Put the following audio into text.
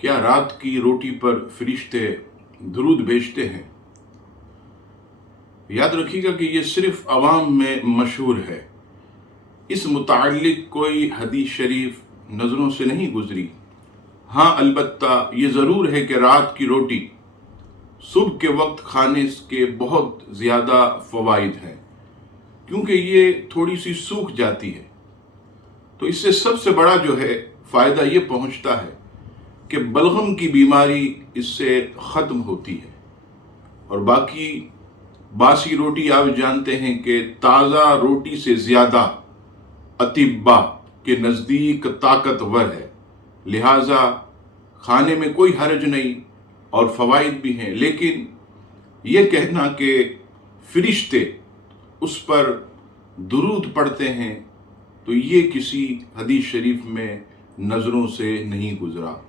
क्या रात की रोटी पर फरिश्ते दुरूद भेजते हैं? याद रखिएगा कि ये सिर्फ अवाम में मशहूर है। इस मुताल्लिक कोई हदीस शरीफ नज़रों से नहीं गुजरी। हाँ, अलबत्ता ये ज़रूर है कि रात की रोटी सुबह के वक्त खाने के बहुत ज़्यादा फ़वाइद हैं, क्योंकि ये थोड़ी सी सूख जाती है। तो इससे सबसे बड़ा जो है फ़ायदा ये पहुंचता है कि बलगम की बीमारी इससे ख़त्म होती है। और बाकी बासी रोटी आप जानते हैं कि ताज़ा रोटी से ज़्यादा अतिब्बा के नज़दीक ताकतवर है, लिहाजा खाने में कोई हर्ज नहीं और फ़वाइद भी हैं। लेकिन ये कहना कि फरिश्ते उस पर दुरूद पढ़ते हैं, तो ये किसी हदीस शरीफ में नज़रों से नहीं गुजरा।